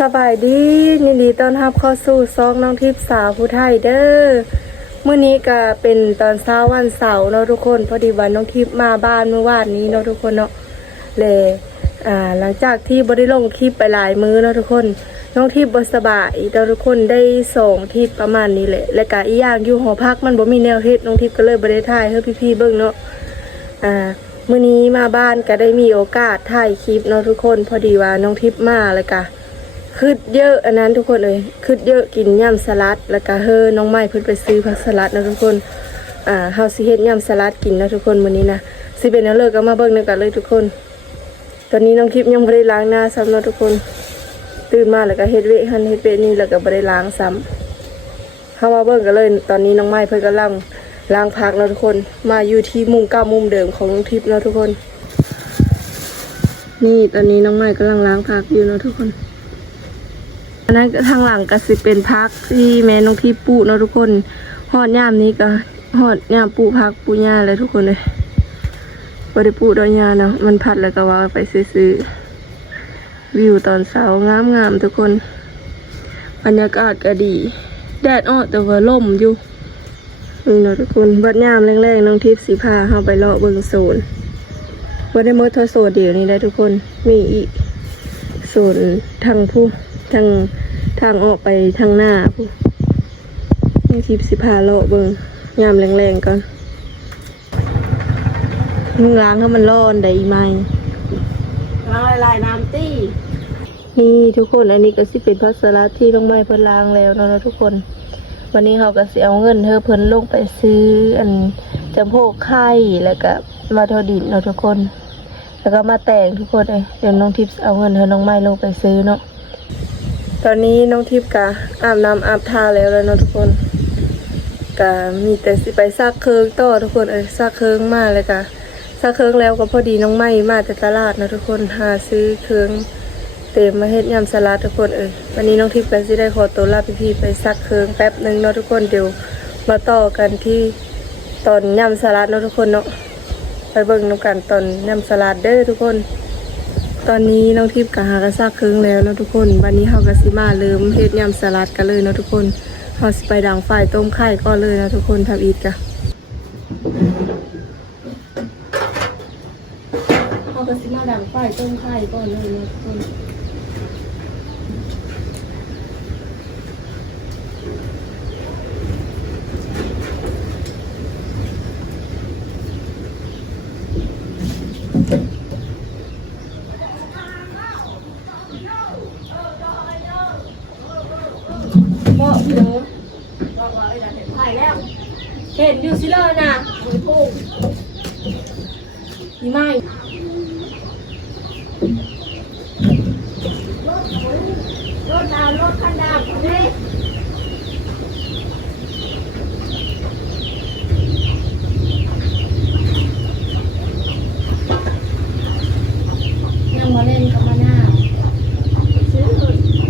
สบายดียินดีต้อนรับเข้าสู่ซองน้องทิพย์สาวผู้ไทยเด้อมื้อนี้ก็เป็นตอนเช้าวันเสาร์เนาะทุกคนพอดีวันน้องทิพย์มาบ้านเมื่อวานนี้เนาะทุกคนเนาะเลยอ่าหลังจากที่บ่ได้ลงคลิปไปหลายมื้อเนาะทุกคน น้องทิพย์บ่สบายเนาะทุกคนได้ส่งทิพย์ประมาณนี้แหละ และก็อีกอย่างอยู่หอพักมันบ่มีแนวเฮ็ดน้องทิพย์ก็เลยบ่ได้ถ่ายให้พี่ๆเบิ่งเนาะอ่ามื้อนี้มาบ้านก็ได้มีโอกาสถ่ายคลิปเนาะทุกคน พอดีว่าน้องทิพย์มาแล้วก็ คืดเยอะอันนั้นทุกคนเลยคืดเยอะกินยำสลัด แล้วก็เฮอน้องไม้เพิ่นไปซื้อผักสลัดนะทุกคนอ่าเฮาสิเฮ็ดยำสลัดกินนะทุกคนมื้อนี้นะสิเป็นแนวเลิกก็มาเบิ่งนำกันเลยทุกคน ตอนนี้น้องทิพย์ยังบ่ได้ล้างหน้าซ้ำเนะทุกคน ตื่นมาแล้วก็เฮ็ดเวะหันเฮ็ดเวนี่แล้วก็บ่ได้ล้างซ้ำเข้ามาเบิ่งกันเลย ตอนนี้น้องไม้เพิ่นกำลังล้างพักแล้วทุกคน มาอยู่ที่มุมเก้ามุมเดิมของน้องทิพย์แล้วทุกคน นี่ตอนนี้น้องไม้กำลังล้างพักอยู่นะทุกคน อันนั้นทางหลังก็สิเป็นพักที่แม่น้องทิพย์ปลูกเนาะทุกคนหอดยามนี้ก็หอดยามปูพักปูหญ้าเลยทุกคนเลยบ่ได้ปลูกดอกหญ้าเนาะมันพัดแล้วก็ว่าไปซื้อวิวตอนเช้างามๆทุกคน บรรยากาศก็ดี แดดออกแต่ว่าล่มอยู่นี่เนาะทุกคนบัดยามแรงๆน้องทิพย์สีพาเข้าไปเลาะเบิงโซนบ่ได้หมดเท่าโซนเดียวนี้ได้ทุกคนมีอีกโซนทางผู้ทาง ทางออกไปทางหน้าผู้น้องทิพย์สีพาเลาะเบิงยามแรงๆก่อนมึงล้างให้มันร้อนได้อีไหมล้างลายน้ำตี้นี่ทุกคนอันนี้ก็สิเป็นพัสลัดที่ต้องไม้เพิ่นล้างแล้วเนาะทุกคน วันนี้เขาก็สิเอาเงินเธอเพิ่นลงไปซื้อ อันจำโพกไข่แล้วก็มาทอดินเนาะทุกคน แล้วก็มาแต่งทุกคนเลยเดี๋ยวน้องทิพย์เอาเงินเธอน้องไม้ลงไปซื้อเนาะ ตอนนี้น้องทิพย์กะอาบน้ำอาบท่าแล้วแล้วเนาะทุกคนกะมีแต่สิไปซักเคิงต่อทุกคนเอ้ยซักเคิงมาเลยกะซักเคิงแล้วก็พอดีน้องไม้มาจากตลาดนะทุกคนหาซื้อเคิงเต็มมาเฮ็ดยำสลัดทุกคนเอ้ยวันนี้น้องทิพย์ก็สิได้ขอตัวลาพี่ๆไปซักเครื่องแป๊บหนึ่งเนาะทุกคนเดี๋ยวมาต่อกันที่ตอนยำสลัดเนาะทุกคนเนาะไปเบิ่งน้ำกันตอนยำสลัดเด้อทุกคน ตอนนี้น้องทิพย์กับหากระซากเครื่องแล้วเนาะทุกคนวันนี้เฮากระซิมาเริ่มเฮ็ดยำสลัดกันเลยเนาะทุกคนเฮาสิไปดังไฟต้มไข่ก่อนเลยเนาะทุกคนทำอีกกะเฮากระซิมาดังไฟต้มไข่ก่อนเลยเนาะทุกคน เหมาะเด้อ บอกว่าเอ้ยจะเห็นไผ่แล้ว เห็นอยู่สิเลยนะ มือกุ้ง อีไม่ รถดาวรถคันดาวคนนี้ ยังมาเล่นกับมาหน้า ซื้อ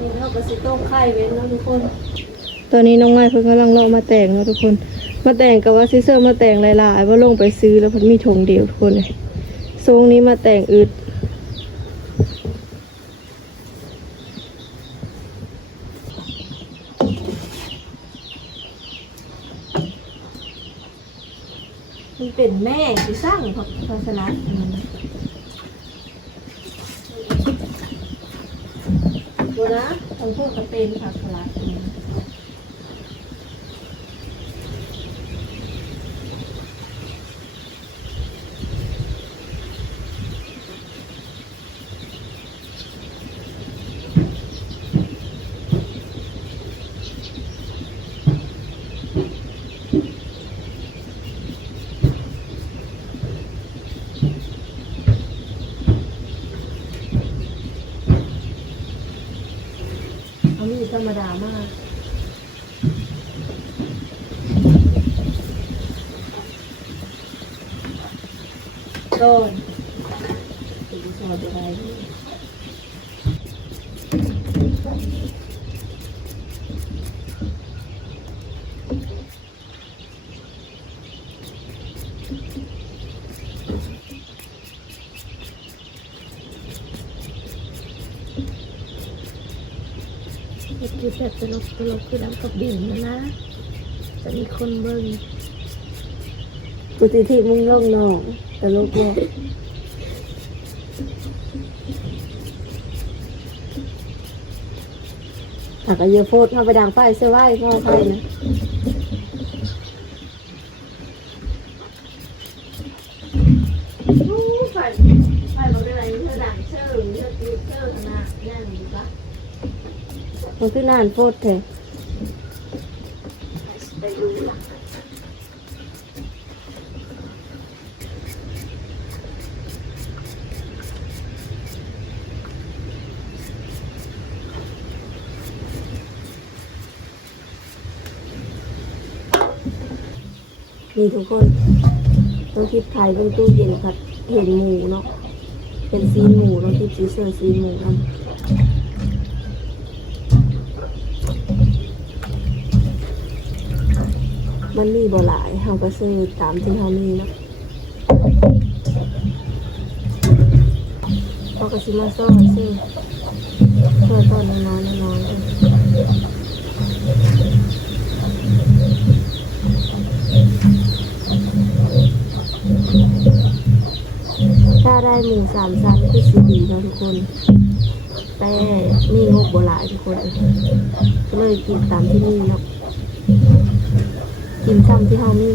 นี่เขาก็สิต้มไข่เว้นเนาะทุกคน ตอนนี้น้องไม้เพิ่งกำลังเลาะมาแต่งเนาะทุกคน มาแต่งกับว่าซิเซอร์มาแต่งหลายๆว่าลงไปซื้อแล้วเพิ่นมีถงเดียวทุกคนเลยทรงนี้มาแต่งอึดมันเป็นแม่ที่สร้างผักศาสนาอันนั้นนะดูนะต้องพูดกับเป็นผัก รรมดามากโดนถึงสอดอะไร เฮ็ดอยู่แบบตลกตลกคือน้ำกับบิ่นนะนะจะมีคนเบิ่งกูสิที่มึงร่องนองแต่ลูกบอกถ้าก็เยอะโพดเข้าไปดังไฟเสื้อไหว้พ่อไฟนะ ใส่ใส่บอกได้ไรเธอดังเชื่อเธอตีเชื่อนะย่างดีปะ มั นคือนานโพดแท้ไปดูนะนี่ทุกคน ต้องคิดขายเป็นตู้เย็นครับเห็นหมูเนาะ เป็นซีนหมูต้องคิดซีเซอร์ซีนหมูครับ มันมีบ่หลายเฮาก็ซื้อตามที่เฮามีเนาะพอกระซิมาซ่อนซื้อเพื่อต้นน้อยๆน้อยๆถ้าได้หมูสามชั้นคือสีดีทุกคนแต่มีงบโบราณทุกคน ก็เลยกินตามที่นี่เนาะ กินซ้ำที่เฮามี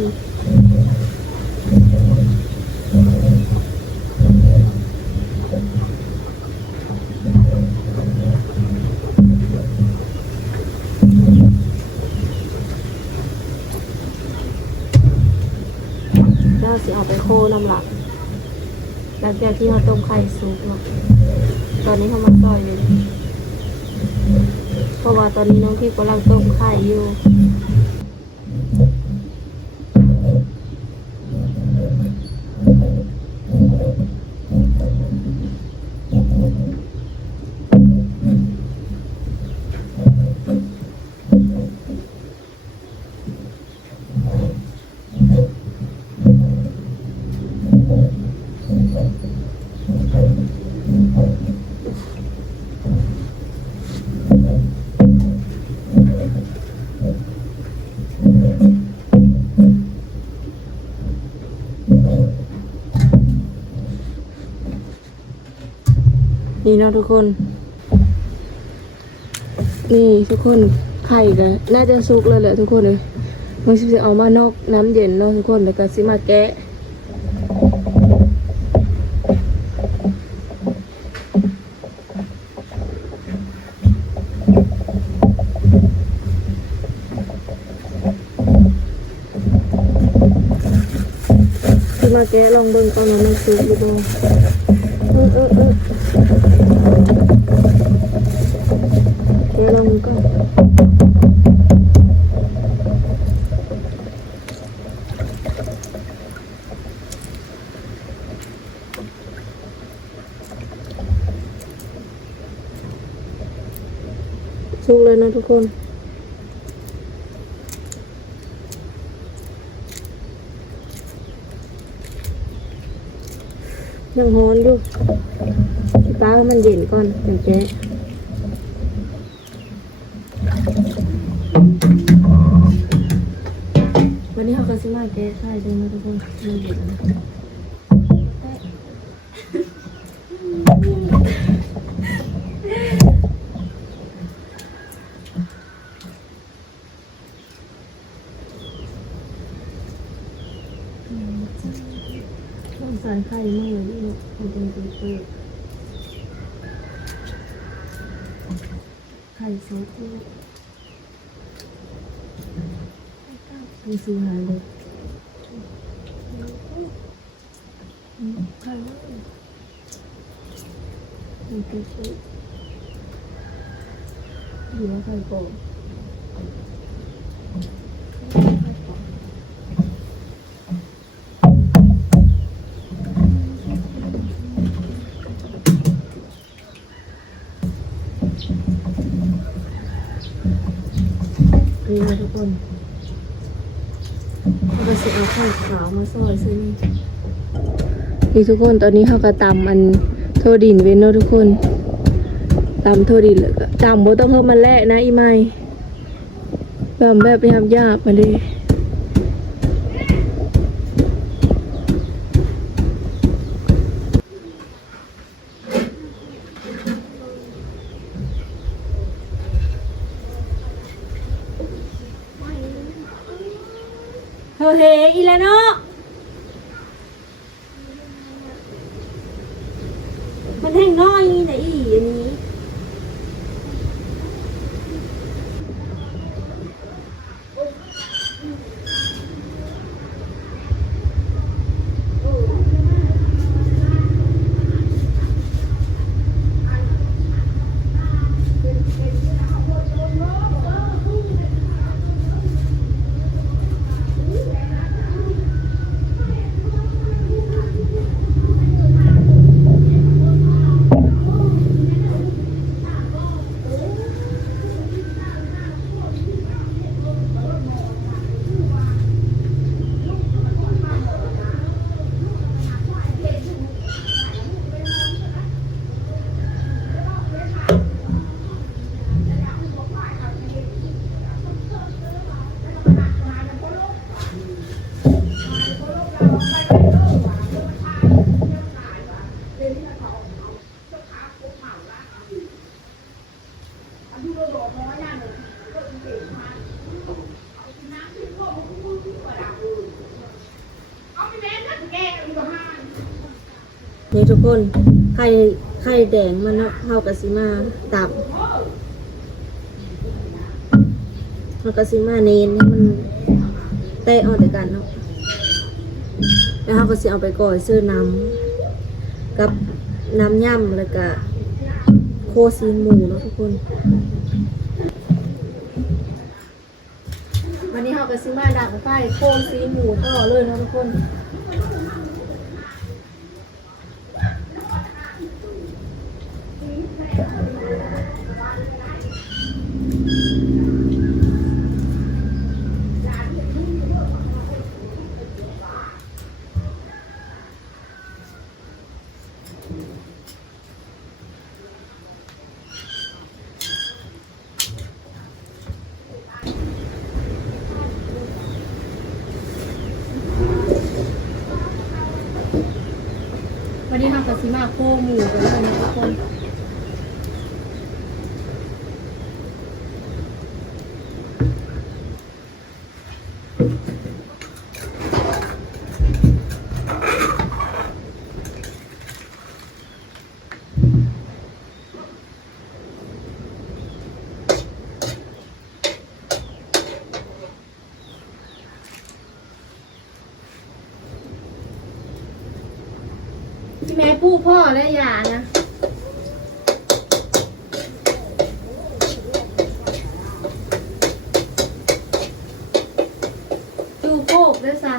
แล้วสิเอาไปโคน้ำหลักหลังจากที่เราต้มไข่สุกเนาะตอนนี้เขามาซอยอยู่ เพราะว่าตอนนี้น้องที่กำลังต้มไข่อยู่ นี่เนาะทุกคน นี่ทุกคนไข่ก็น่าจะสุกแล้วแหละทุกคนเลยมันสิเอามานอกน้ำเย็นเนาะทุกคนแล้วก็สิมาแกะสิมาแกะลองเบิ่งก่อนว่ามันสุกหรือบ่าเออเออเออ แกะลงก่อนสุกเลยนะทุกคน ยังฮ้อนอยู่ตาให้มันเย็นก่อนเดี๋ยวแกะวันนี้เขาก็ซื้อมาแก้ไข่ด้วยนะทุกคนมันเย็นนะต้องใส่ไข่มือนี่มันเป็นตัวเปลือกไข่ซุปนี่มีสูหายเลยอืมไข่มือมีตัวเปลือก อยู่ในี่นะทุกคนเราจะเอาไข่ขาวมาซอยซื้อนี่นี่ทุกคนตอนนี้เขาก็ตำอันโทดินเวนเนาะทุกคน ตำโทดินแล้วก็ตำบ่ต้องเข้ามาแลกนะอีไม่ตำแบบยามยาบมาดิเฮ้เฮอีแล้วเนาะมันแห้งน้อยนี่นะอีอันนี้ คนไข่ไข่แดงมันเนาะเท่ากับซิมาตับเท่ากับซิมาเนนนี่มันเตะออกแต่กันเนาะแล้วเขาก็สิเอาไปก่อยซื้อน้ำกับน้ำย่ำแล้วก็โคซีนหมูเนาะทุกคน วันนี้เขาก็ซื้อมาดักไฟโคซีนหมูต่อเลยเนาะทุกคน กับสีมาโคหมูกันเลยนะทุกคนู่พ่อและยานะ ดูโคกด้วยซะ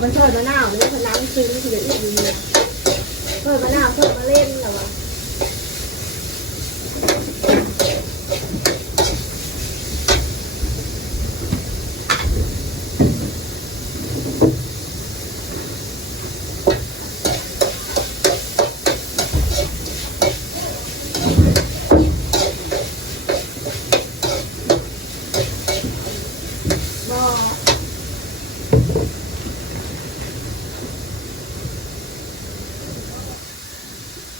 ออกไปซอยมะนาวเลยพนังซึ้งทีเดียวอีกทีเนี่ยซอยมะนาวซอยมาเล่นเหรอวะ บ่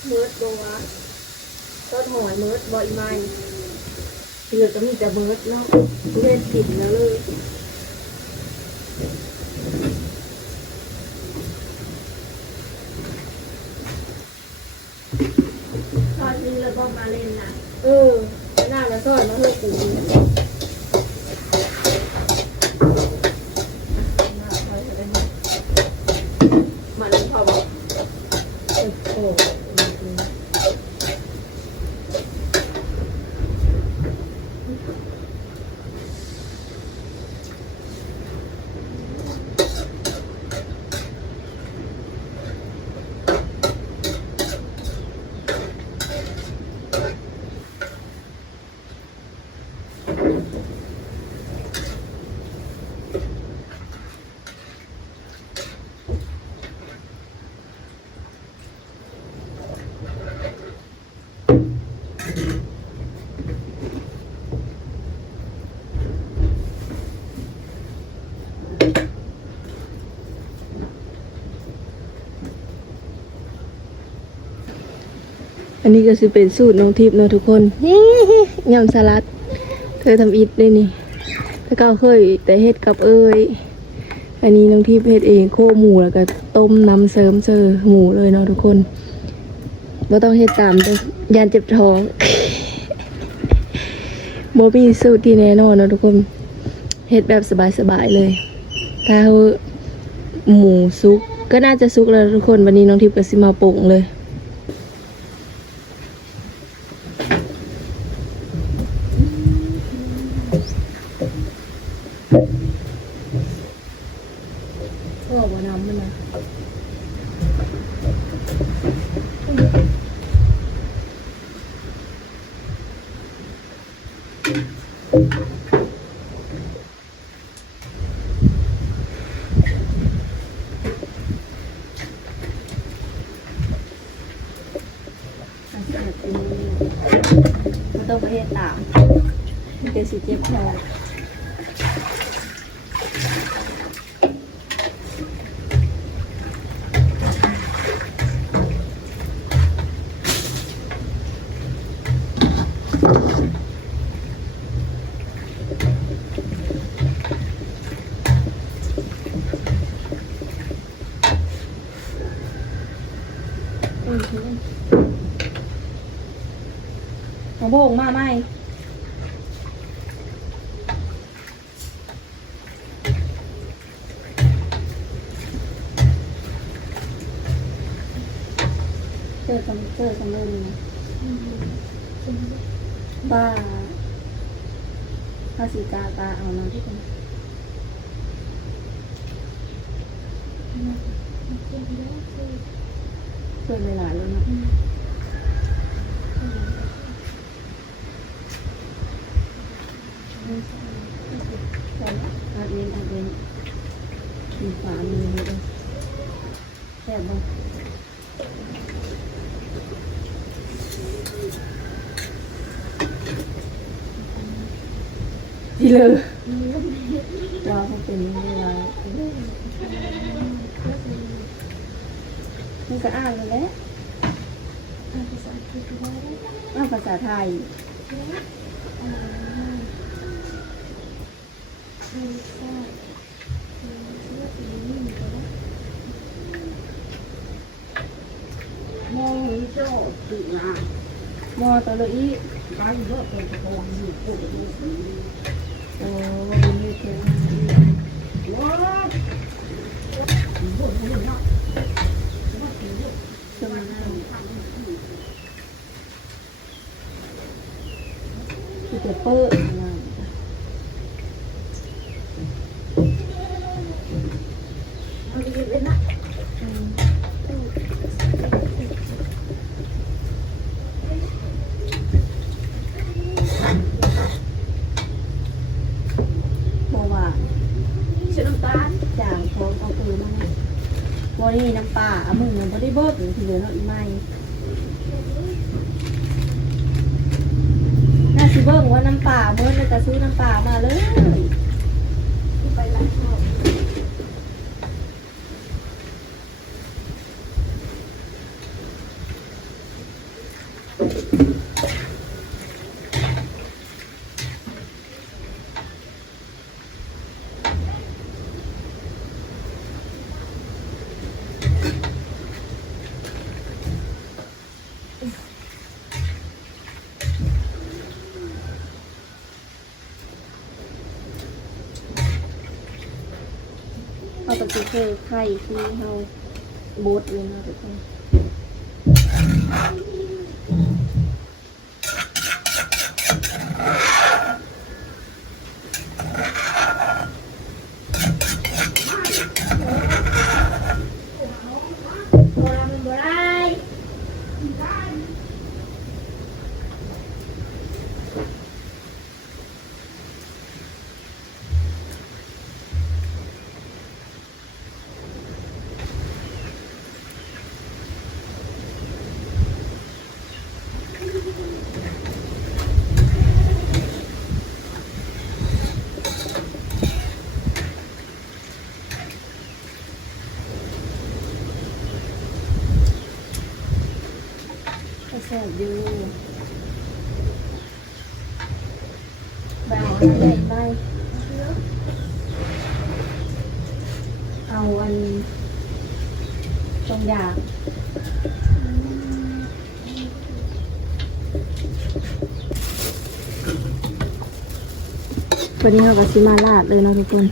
เมิร์ดบ วะต้นหอยเมิร์ดบ่อยไหมเกลือก็มีแต่เมิร์ดเนาะเล่นผิดแล้วเลย อันนี้ก็คือเป็นสูตรน้องทิพย์เนาะทุกคนยำสลัด เธอทำอิดเลยนี่แล้วก็เคยแต่เฮ็ดกับเอ้ยอันนี้น้องทิพย์เฮ็ดเองโคหมูแล้วก็ต้มน้ำเสริมเจอหมูเลยเนาะทุกคนไม่ต้องเฮ็ดตามเด้อยานเจ็บท้องโบมีสูตรที่แน่นอนเนาะทุกคนเฮ็ดแบบสบายๆเลย ถ้าหมูซุกก็น่าจะซุกแล้วทุกคนวันนี้น้องทิพย์ก็สิมาปรุงเลย ก็บอกว่าน้ำมันนะมันต้องไปเฮ็ดตามมันเป็นสิเจ็บคอ น้องโบงมาไหมเจอสำเจอสำเร็จนะบ้าภาษีกากาเอาน้ำที่เป็น กินเวลาแล้วนะอาเรียนอาเรียนมีฝามือเลยแค่บ้างดีเลยเราคงเป็นเวลามั นก็อ่านเลยแหละอ่านภาษาไทยอ่านภาษาไทยมองนี้โจ้ตื่นมามอตัวเลยอีบ้านเยอะเป็นตะโกนอยู่ปวดอยู่โอ้วันนี้เจอว้าวปวดหัวเนาะ จะมานั่ง คือจะเปื้อนั่นบหวานชื่อน้ำตาลจางพร้อมเอาปืนมาให้วันนี้น้ำปลาเอามึงมันไม่ได้เบิดหรือทีเดียวเนาะอีไม่ ก็จะคือไข่ที่เฮาบดเลยนะทุกคน ก็แซ่บ อยู่แบบเอาอันใหญ่ไปเอาอันตรงอยากวันนี้เราก็ชิมาลาดเลยเนาะทุกคน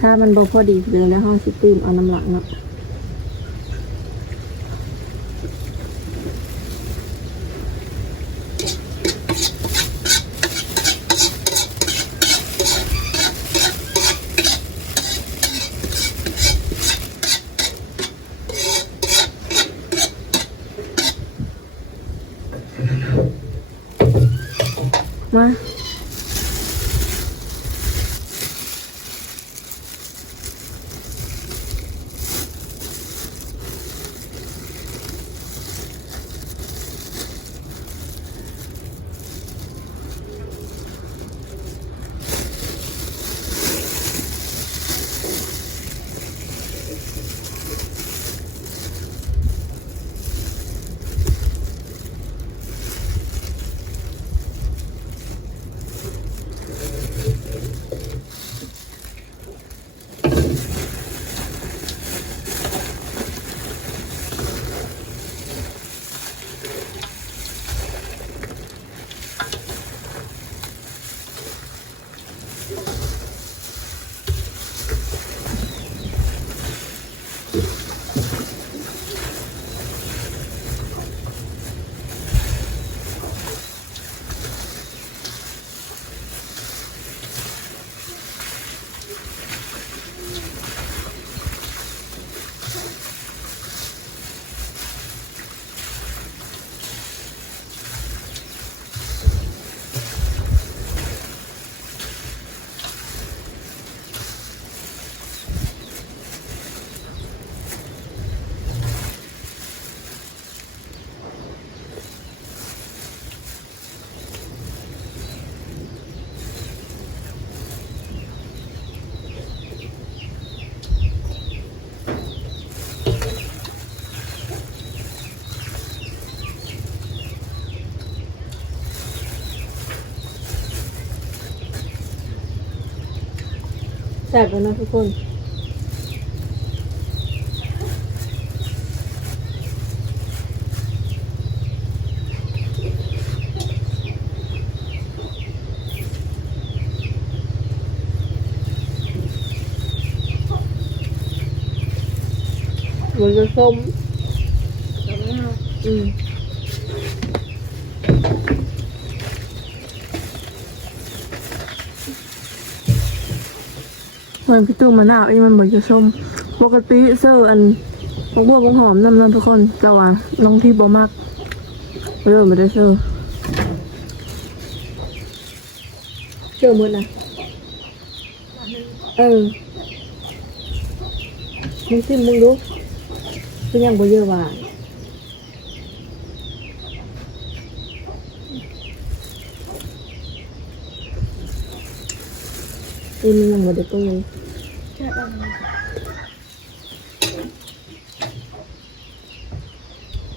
ถ้ามันบ่พอดีเลยแล้วห้องสิตื่มเอาน้ำหลังเนาะ แซ่บแล้วนะทุกคนมันจะส้มอืม มันพี่ตู้มะนาวไอ้มันบอกจะส้มปกติเซอร์อันพวกพวพวกหอมน้ำน้ำทุกคนแต่ว่าน้องที่บ่มากเริ่มม่ได้เซอร์เจอหมดนะเออมึงซิมมึงดูเป็นยังบ่เยอะว่าอีมันยังบ่ได้ปรุ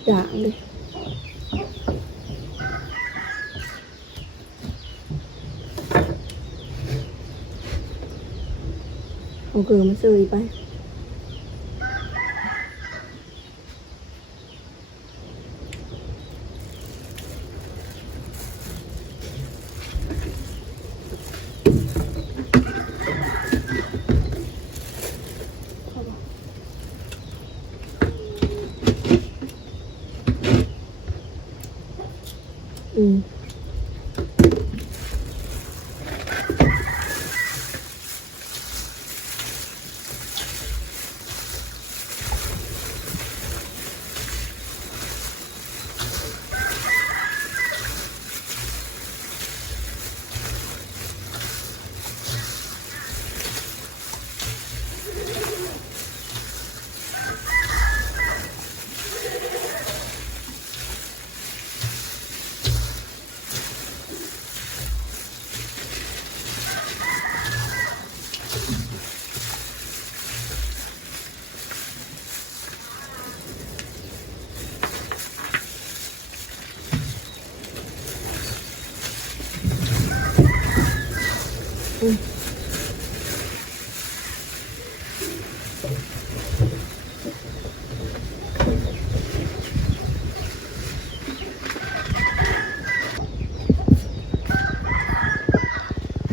งจางเลย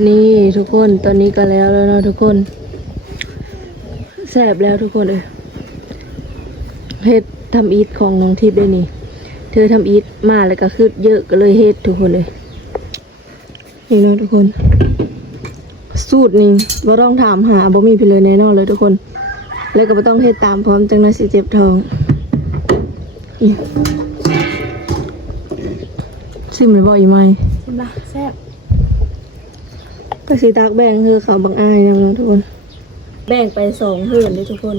นี่ทุกคนตอนนี้ก็แล้วแล้วนะทุกคนแสบแล้วทุกคนเอยเฮ็ดทำอีทของน้องทิพย์ได้นี่ เธอทำอีทมาแล้วก็คือเยอะก็เลยเฮ็ดทุกคนเลยนี่นะทุกคน สูตรนี้บ่ต้องถามหาบ่มีไปเลยแน่นอนเลยทุกคน แล้วก็บ่ต้องเฮ็ดตามพร้อมจังนั้นสิเจ็บท้องนี่ซิมเลยบ่อีไหมใช่ปะแซ่บ ก็สิตักแบ่งคือเขาบางอายนำเนะทุกคน แบ่งไปสองเพื่อนเลยทุกคน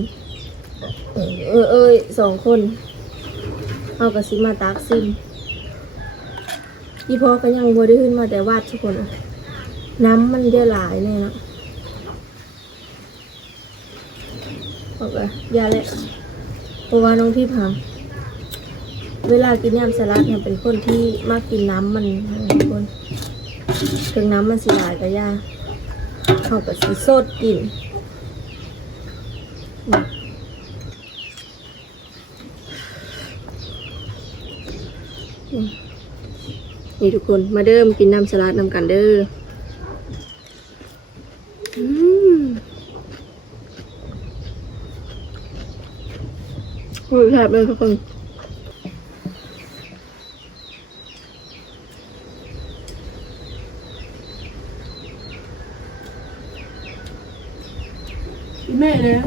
เออเอ้ยสองคนเอากระซิมาตักซิมอีพอก็ยังบ่ได้ขึ้นมาแต่วาดทุกคนน้ำมันเยอะหลายเนี่ยนะบอกเลยยาแหละเพราะว่าน้องที่พามเวลากินยำสลัดเนี่ยเป็นคนที่มากกินน้ำมันทุกคน ถึงน้ำมันสิหลายก็ยาเข้ากับสีสดกินนี่ทุกคนมาเดิมกินน้ำสลัดนำกันเด้ออืมคุยแทบเลยทุกคน แม่เลย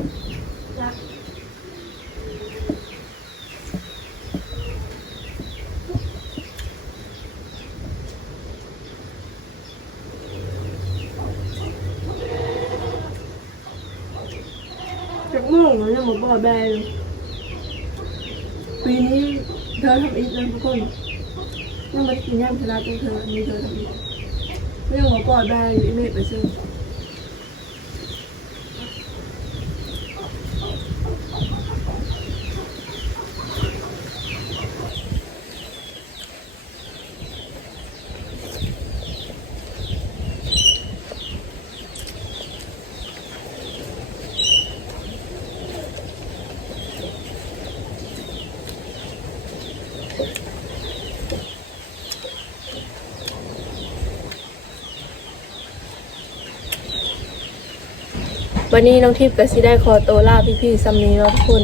จะง่วงแล้วยังมาบอกแบเลยปีนี้เธอทำอีกนะทุกคนยังไม่ได้กินย่างชนะตรงเธออันนี้เธอทำอีกยังมาบ อกแบอยู่อีเมฆไปซื้อ วันนี้น้องทิพย์ก็สิได้ขอตัวลาพี่ๆซัมนี้เนาะทุกคน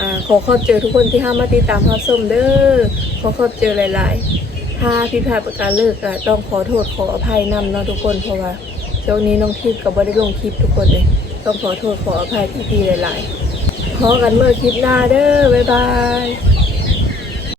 อ่าขอขอบเจอทุกคนที่ห้ามาติดตามรับชมเด้อขอขอบเจอหลาย ๆ ถ้าพี่พลาดประการเลิกก็ต้องขอโทษขออภัยนำเนาะทุกคนเพราะว่าช่วงนี้น้องทิพย์ก็บ่ได้ลงคลิปทุกคนเลยต้องขอโทษขออภัยพี่ๆหลายๆ ขอกันเมื่อคลิปหน้าเด้อ บ๊ายบาย